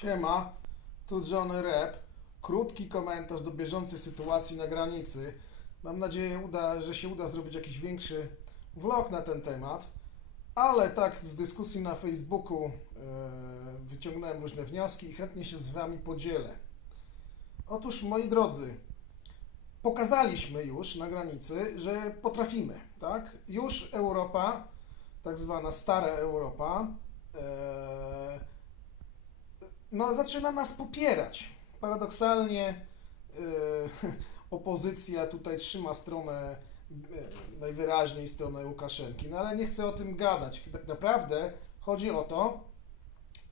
Siema, tu Johnny Rep. Krótki komentarz do bieżącej sytuacji na granicy. Mam nadzieję, uda, że się uda zrobić jakiś większy vlog na ten temat. Ale tak z dyskusji na Facebooku e, wyciągnąłem różne wnioski i chętnie się z Wami podzielę. Otóż, moi drodzy, pokazaliśmy już na granicy, że potrafimy, tak? Już Europa, tak zwana stara Europa, e, no, zaczyna nas popierać. Paradoksalnie e, opozycja tutaj trzyma stronę e, najwyraźniej stronę Łukaszenki, no ale nie chcę o tym gadać. Tak naprawdę chodzi o to,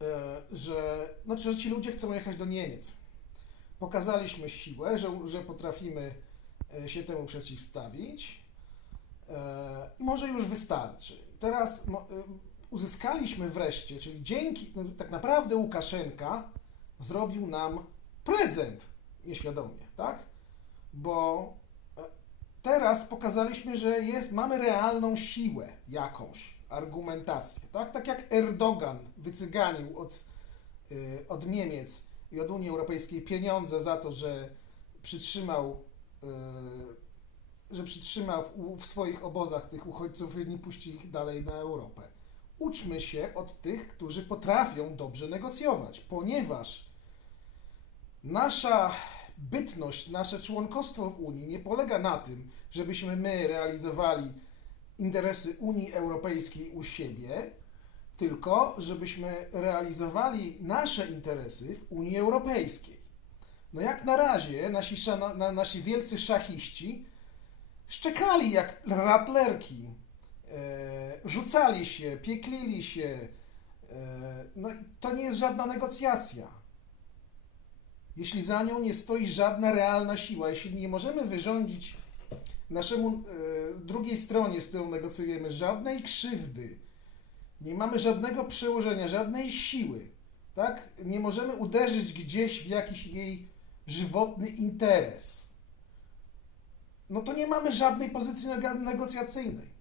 e, że, znaczy, że ci ludzie chcą jechać do Niemiec. Pokazaliśmy siłę, że, że potrafimy się temu przeciwstawić i może już wystarczy. Teraz uzyskaliśmy wreszcie, czyli dzięki, no, tak naprawdę Łukaszenka zrobił nam prezent nieświadomie, tak? Bo e, teraz pokazaliśmy, że jest, mamy realną siłę jakąś, argumentację, tak? Tak jak Erdogan wycyganił od, y, od Niemiec i od Unii Europejskiej pieniądze za to, że przytrzymał y, że przytrzymał w, w swoich obozach tych uchodźców i nie puści ich dalej na Europę. Uczmy się od tych, którzy potrafią dobrze negocjować, ponieważ nasza bytność, nasze członkostwo w Unii nie polega na tym, żebyśmy my realizowali interesy Unii Europejskiej u siebie, tylko żebyśmy realizowali nasze interesy w Unii Europejskiej. No jak na razie nasi, nasi wielcy szachiści szczekali jak ratlerki, rzucali się, pieklili się. E, no to nie jest żadna negocjacja. Jeśli za nią nie stoi żadna realna siła, jeśli nie możemy wyrządzić naszemu e, drugiej stronie, z którą negocjujemy, żadnej krzywdy, nie mamy żadnego przełożenia, żadnej siły, tak? Nie możemy uderzyć gdzieś w jakiś jej żywotny interes. No to nie mamy żadnej pozycji neg- negocjacyjnej.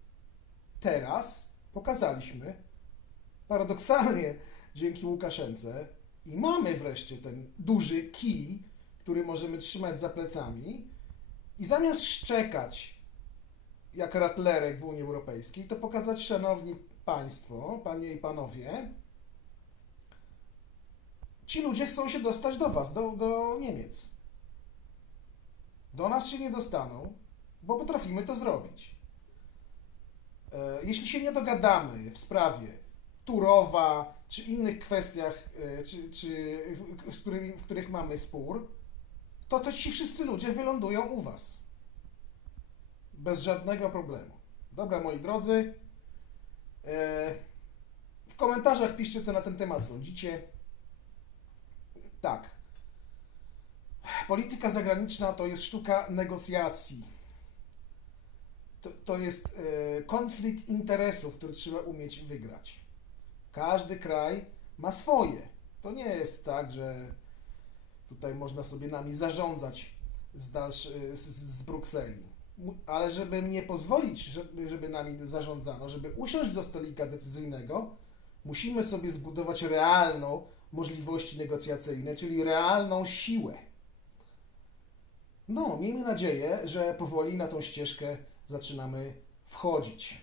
Teraz pokazaliśmy, paradoksalnie dzięki Łukaszence, i mamy wreszcie ten duży kij, który możemy trzymać za plecami, i zamiast szczekać jak ratlerek w Unii Europejskiej, to pokazać, szanowni państwo, panie i panowie, ci ludzie chcą się dostać do was, do, do Niemiec. Do nas się nie dostaną, bo potrafimy to zrobić. E, Jeśli się nie dogadamy w sprawie Turowa czy innych kwestiach, e, czy, czy w, którymi, w których mamy spór, to, to ci wszyscy ludzie wylądują u was. Bez żadnego problemu. Dobra, moi drodzy. E, W komentarzach piszcie, co na ten temat sądzicie. Tak. Polityka zagraniczna to jest sztuka negocjacji. To, to jest e, konflikt interesów, który trzeba umieć wygrać. Każdy kraj ma swoje. To nie jest tak, że tutaj można sobie nami zarządzać z, dalszy, z, z Brukseli. Ale żeby nie pozwolić, żeby, żeby nami zarządzano, żeby usiąść do stolika decyzyjnego, musimy sobie zbudować realną możliwości negocjacyjne, czyli realną siłę. No, miejmy nadzieję, że powoli na tą ścieżkę zaczynamy wchodzić.